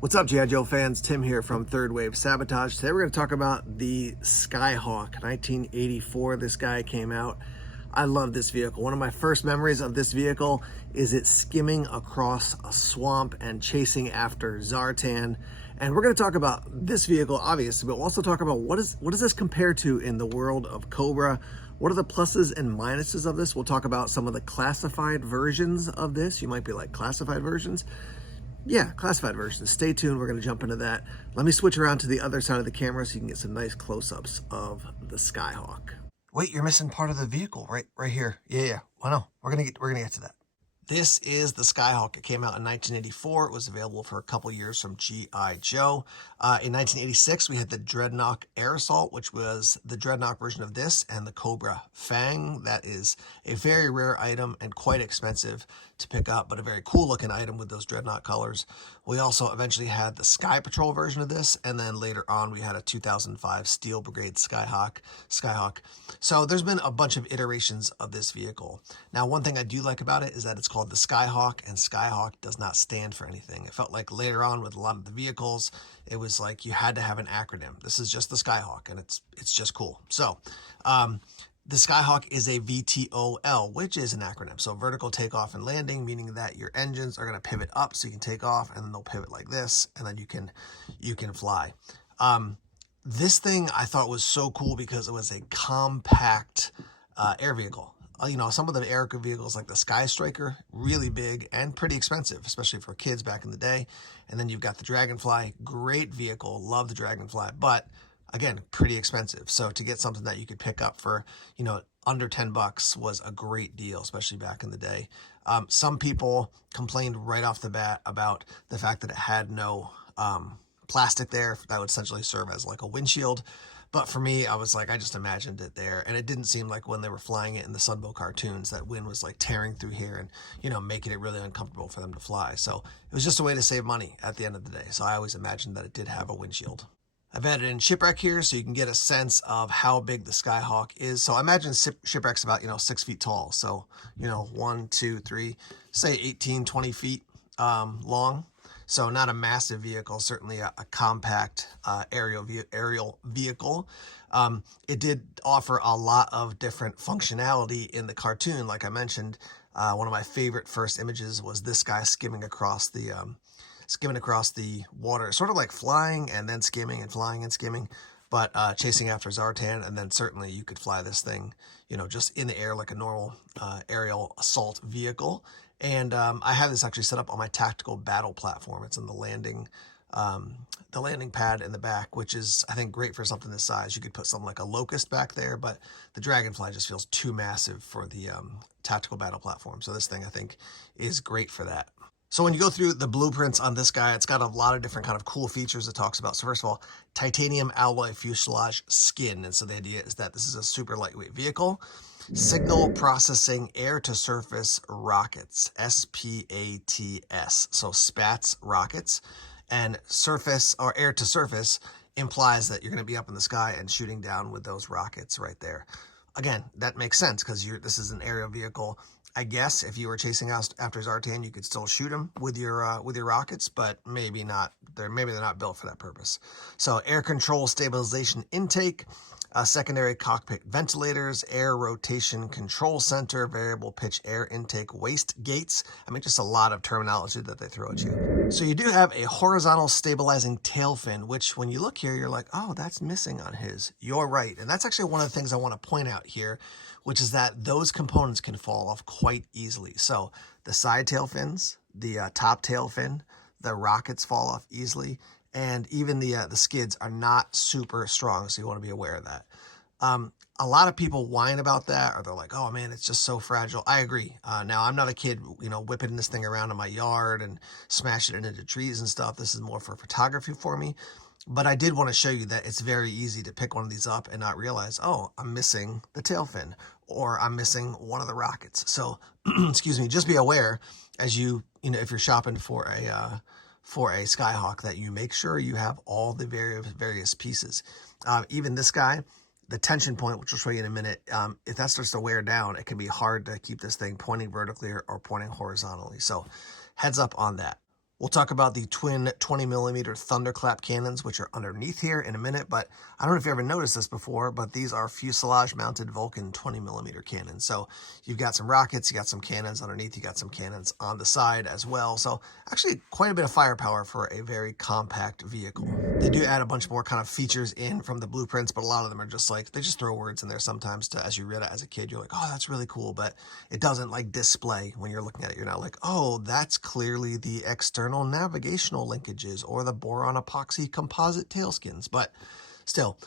What's up, G.I. Joe fans? Tim here from Third Wave Sabotage. Today we're going to talk about the Skyhawk. 1984, this guy came out. I love this vehicle. One of my first memories of this vehicle is it skimming across a swamp and chasing after Zartan. And we're going to talk about this vehicle, obviously, but we'll also talk about what does this compare to in the world of Cobra? What are the pluses and minuses of this? We'll talk about some of the classified versions of this. You might be like, classified versions? Yeah, classified versions. Stay tuned. We're going to jump into that. Let me switch around to the other side of the camera so you can get some nice close-ups of the Skyhawk. Wait, you're missing part of the vehicle right here. Yeah. I know. We're gonna get to that. This is the Skyhawk. It came out in 1984. It was available for a couple years from G.I. Joe. In 1986, we had the Dreadnought Air Assault, which was the Dreadnought version of this, and the Cobra Fang. That is a very rare item and quite expensive to pick up, but a very cool looking item with those Dreadnought colors. We also eventually had the Sky Patrol version of this, and then later on we had a 2005 Steel Brigade Skyhawk. So there's been a bunch of iterations of this vehicle. Now, one thing I do like about it is that it's called the Skyhawk, and Skyhawk does not stand for anything. It felt like later on with a lot of the vehicles, it was like you had to have an acronym. This is just the Skyhawk, and it's just cool. So, the Skyhawk is a VTOL, which is an acronym. So vertical takeoff and landing, meaning that your engines are going to pivot up so you can take off, and then they'll pivot like this, and then you can fly. This thing I thought was so cool because it was a compact air vehicle. You know, some of the air vehicles like the Sky Striker, really big and pretty expensive, especially for kids back in the day. And then you've got the Dragonfly, great vehicle, love the Dragonfly, but again, pretty expensive. So to get something that you could pick up for, you know, under 10 bucks was a great deal, especially back in the day. Some people complained right off the bat about the fact that it had no plastic there that would essentially serve as like a windshield. But for me, I was like, I just imagined it there. And it didn't seem like when they were flying it in the Sunbow cartoons, that wind was like tearing through here and, you know, making it really uncomfortable for them to fly. So it was just a way to save money at the end of the day. So I always imagined that it did have a windshield. I've added in shipwreck here so you can get a sense of how big the Skyhawk is. So I imagine shipwreck's about, 6 feet tall. So, 1, 2, 3, say 18, 20 feet long. So not a massive vehicle, certainly a compact aerial vehicle. It did offer a lot of different functionality in the cartoon. Like I mentioned, one of my favorite first images was this guy skimming across the water, sort of like flying and then skimming and flying and skimming, but chasing after Zartan. And then certainly you could fly this thing, just in the air like a normal aerial assault vehicle. And I have this actually set up on my tactical battle platform. It's in the landing pad in the back, which is, I think, great for something this size. You could put something like a Locust back there, but the Dragonfly just feels too massive for the tactical battle platform. So this thing, I think, is great for that. So when you go through the blueprints on this guy, it's got a lot of different kind of cool features it talks about. So first of all, titanium alloy fuselage skin. And so the idea is that this is a super lightweight vehicle. Signal processing air-to-surface rockets, SPATS, so SPATS rockets, and surface or air-to-surface implies that you're going to be up in the sky and shooting down with those rockets right there. Again, that makes sense because this is an aerial vehicle. I guess if you were chasing after Zartan, you could still shoot him with your rockets, but maybe not. Maybe they're not built for that purpose. So air control stabilization intake. Secondary cockpit ventilators, air rotation control center, variable pitch air intake waste gates. I mean, just a lot of terminology that they throw at you. So you do have a horizontal stabilizing tail fin, which when you look here, you're like, oh, that's missing on his. You're right. And that's actually one of the things I want to point out here, which is that those components can fall off quite easily. So the side tail fins, the top tail fin, the rockets fall off easily. And even the skids are not super strong, so you want to be aware of that. A lot of people whine about that, or they're like, oh man, it's just so fragile. I agree. Now, I'm not a kid, whipping this thing around in my yard and smashing it into trees and stuff. This is more for photography for me. But I did want to show you that it's very easy to pick one of these up and not realize, oh, I'm missing the tail fin, or I'm missing one of the rockets. So, excuse me, just be aware as if you're shopping for a Skyhawk, that you make sure you have all the various pieces. Even this guy, the tension point, which I'll show you in a minute, if that starts to wear down, it can be hard to keep this thing pointing vertically or pointing horizontally. So heads up on that. We'll talk about the twin 20mm thunderclap cannons, which are underneath here in a minute, but I don't know if you ever noticed this before, but these are fuselage-mounted Vulcan 20mm cannons. So you've got some rockets, you got some cannons underneath, you got some cannons on the side as well. So actually quite a bit of firepower for a very compact vehicle. They do add a bunch more kind of features in from the blueprints, but a lot of them are just like, they just throw words in there sometimes to, as you read it as a kid, you're like, oh, that's really cool, but it doesn't like display when you're looking at it. You're not like, oh, that's clearly the external navigational linkages or the boron epoxy composite tailskins. But still,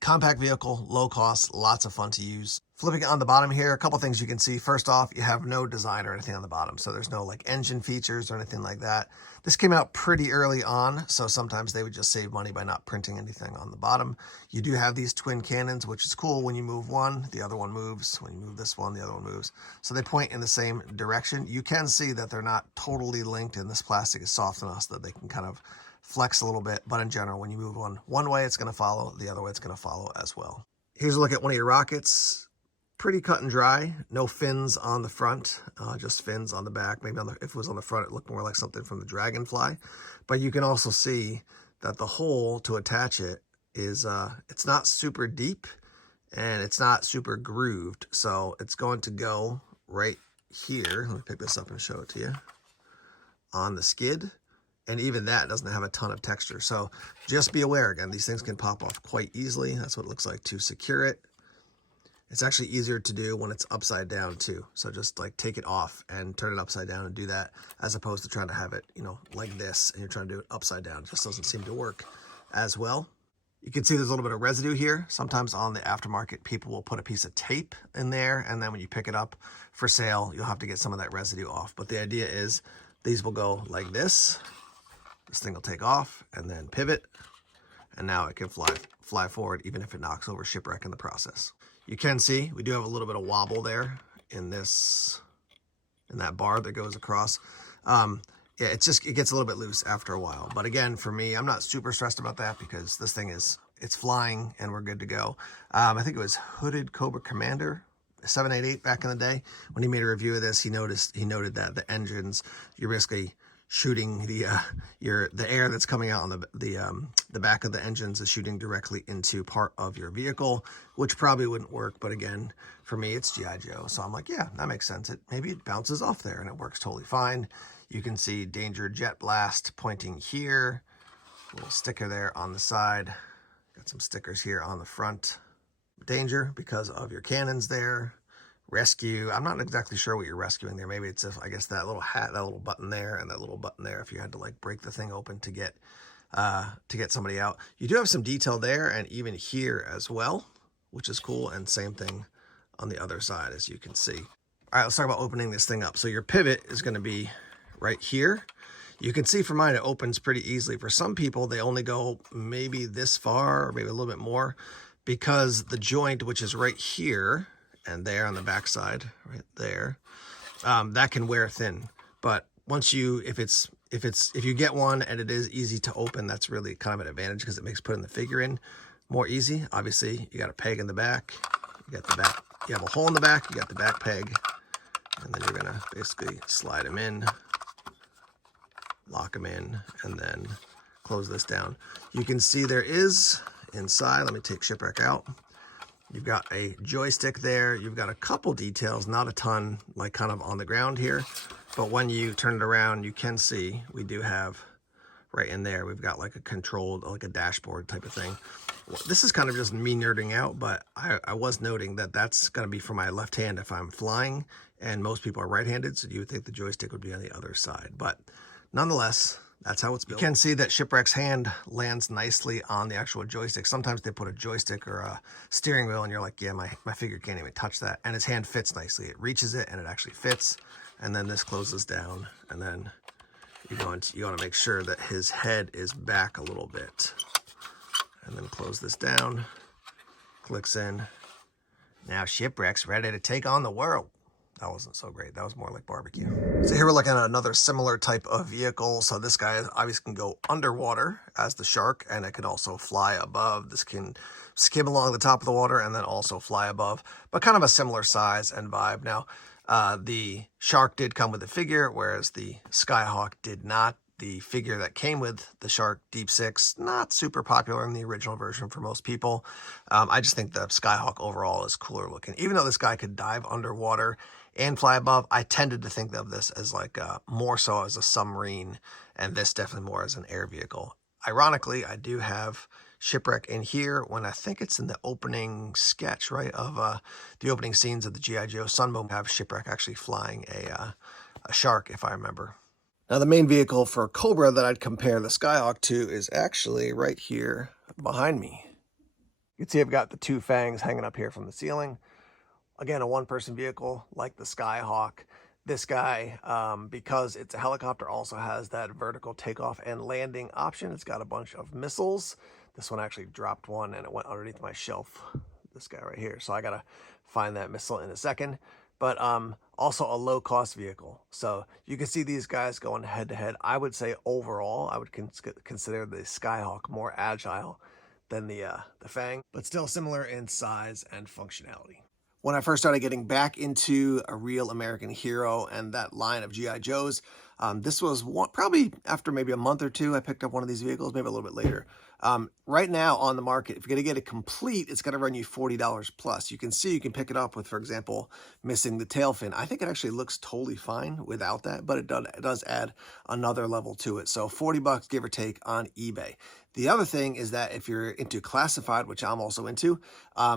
compact vehicle, low cost, lots of fun to use. Flipping on the bottom here, a couple things you can see. First off, you have no design or anything on the bottom, so there's no like engine features or anything like that. This came out pretty early on, so sometimes they would just save money by not printing anything on the bottom. You do have these twin cannons, which is cool. When you move one, the other one moves. When you move this one, the other one moves. So they point in the same direction. You can see that they're not totally linked, and this plastic is soft enough so that they can kind of flex a little bit, but in general, when you move one way, it's going to follow, the other way, it's going to follow as well. Here's a look at one of your rockets. Pretty cut and dry, no fins on the front, just fins on the back. Maybe if it was on the front, it looked more like something from the Dragonfly. But you can also see that the hole to attach it is, it's not super deep and it's not super grooved. So it's going to go right here. Let me pick this up and show it to you. On the skid. And even that doesn't have a ton of texture. So just be aware, again, these things can pop off quite easily. That's what it looks like to secure it. It's actually easier to do when it's upside down too. So just like take it off and turn it upside down and do that, as opposed to trying to have it, you know, like this, and you're trying to do it upside down. It just doesn't seem to work as well. You can see there's a little bit of residue here. Sometimes on the aftermarket, people will put a piece of tape in there, and then when you pick it up for sale, you'll have to get some of that residue off. But the idea is these will go like this. This thing will take off and then pivot, and now it can fly forward even if it knocks over shipwreck in the process. You can see we do have a little bit of wobble there in that bar that goes across. Yeah, it gets a little bit loose after a while. But again, for me, I'm not super stressed about that because this thing it's flying and we're good to go. I think it was Hooded Cobra Commander 788 back in the day. When he made a review of this, he noted that the engines, you're basically shooting the air that's coming out on the back of the engines is shooting directly into part of your vehicle, which probably wouldn't work. But again, for me, it's G.I. Joe. So I'm like, yeah, that makes sense. Maybe it bounces off there and it works totally fine. You can see Danger Jet Blast pointing here, a little sticker there on the side. Got some stickers here on the front. Danger because of your cannons there. Rescue, I'm not exactly sure what you're rescuing there. Maybe it's, I guess, that little hat, that little button there, and that little button there if you had to like break the thing open to get somebody out. You do have some detail there and even here as well, which is cool, and same thing on the other side, as you can see. All right, let's talk about opening this thing up. So your pivot is going to be right here. You can see for mine, it opens pretty easily. For some people, they only go maybe this far or maybe a little bit more, because the joint, which is right here, and there on the back side, right there, that can wear thin. But once if you get one and it is easy to open, that's really kind of an advantage because it makes putting the figure in more easy. Obviously, you got a peg in the back, you got the back, you have a hole in the back, you got the back peg, and then you're gonna basically slide them in, lock them in, and then close this down. You can see there is inside, let me take shipwreck out. You've got a joystick there. You've got a couple details, not a ton, like kind of on the ground here. But when you turn it around, you can see we do have right in there, we've got like a controlled, like a dashboard type of thing. Well, this is kind of just me nerding out, but I was noting that that's going to be for my left hand if I'm flying, and most people are right-handed, so you would think the joystick would be on the other side. But nonetheless, that's how it's built. You can see that Shipwreck's hand lands nicely on the actual joystick. Sometimes they put a joystick or a steering wheel and you're like, yeah, my figure can't even touch that. And his hand fits nicely. It reaches it and it actually fits. And then this closes down. And then you want to make sure that his head is back a little bit. And then close this down. Clicks in. Now Shipwreck's ready to take on the world. That wasn't so great. That was more like barbecue. So here we're looking at another similar type of vehicle. So this guy obviously can go underwater as the shark, and it can also fly above. This can skim along the top of the water and then also fly above, but kind of a similar size and vibe. Now, the shark did come with a figure, whereas the Skyhawk did not. the figure that came with the Shark Deep Six, not super popular in the original version for most people. I just think the Skyhawk overall is cooler looking. Even though this guy could dive underwater and fly above, I tended to think of this as like more so as a submarine, and this definitely more as an air vehicle. Ironically, I do have Shipwreck in here when I think it's in the opening sketch, right, of the opening scenes of the G.I. Joe Sunbow. Have Shipwreck actually flying a shark, if I remember. Now, the main vehicle for Cobra that I'd compare the Skyhawk to is actually right here behind me. You can see I've got the two fangs hanging up here from the ceiling. Again, a one-person vehicle like the Skyhawk. This guy, because it's a helicopter, also has that vertical takeoff and landing option. It's got a bunch of missiles. This one actually dropped one and it went underneath my shelf. This guy right here. So I gotta find that missile in a second. But also a low-cost vehicle. So you can see these guys going head-to-head. I would say overall, I would consider the Skyhawk more agile than the Fang, but still similar in size and functionality. When I first started getting back into a real American hero and that line of G.I. Joes, this was probably after maybe a month or two, I picked up one of these vehicles, maybe a little bit later. Right now on the market, if you're going to get it complete, it's going to run you $40 plus. You can see you can pick it up with, for example, missing the tail fin. I think it actually looks totally fine without that, but it does add another level to it. So 40 bucks, give or take, on eBay. The other thing is that if you're into classified, which I'm also into,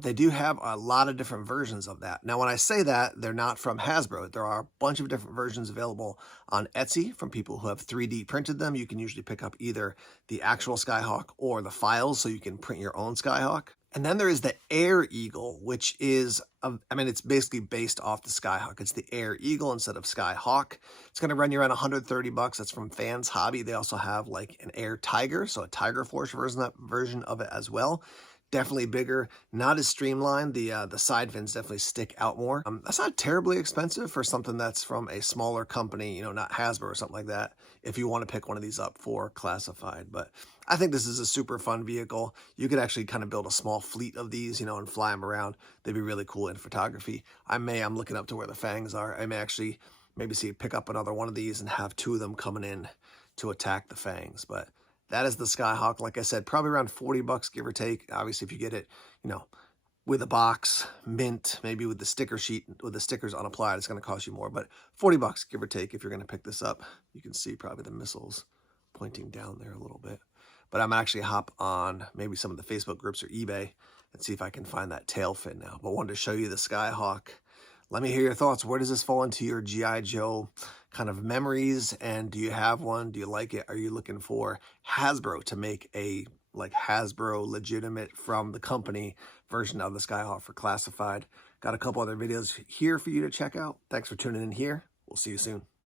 they do have a lot of different versions of that. Now, when I say that, they're not from Hasbro. There are a bunch of different versions available on Etsy from people who have 3D printed them. You can usually pick up either the actual Skyhawk or the files, so you can print your own Skyhawk. And then there is the Air Eagle, which is, it's basically based off the Skyhawk. It's the Air Eagle instead of Skyhawk. It's going to run you around 130 bucks. That's from Fans Hobby. They also have like an Air Tiger, so a Tiger Force version of it as well. Definitely bigger, not as streamlined. The side fins definitely stick out more. That's not terribly expensive for something that's from a smaller company, not Hasbro or something like that, if you want to pick one of these up for classified. But I think this is a super fun vehicle. You could actually kind of build a small fleet of these, and fly them around. They'd be really cool in photography. I'm looking up to where the fangs are. I may actually pick up another one of these and have two of them coming in to attack the fangs. But that is the Skyhawk. Like I said, probably around 40 bucks, give or take. Obviously, if you get it, with a box, mint, maybe with the sticker sheet, with the stickers unapplied, it's going to cost you more. But 40 bucks, give or take, if you're going to pick this up. You can see probably the missiles pointing down there a little bit. But I'm actually hop on maybe some of the Facebook groups or eBay and see if I can find that tail fin now. But wanted to show you the Skyhawk. Let me hear your thoughts. Where does this fall into your G.I. Joe kind of memories? And do you have one? Do you like it? Are you looking for Hasbro to make a Hasbro legitimate from the company version of the Skyhawk for classified? Got a couple other videos here for you to check out. Thanks for tuning in here. We'll see you soon.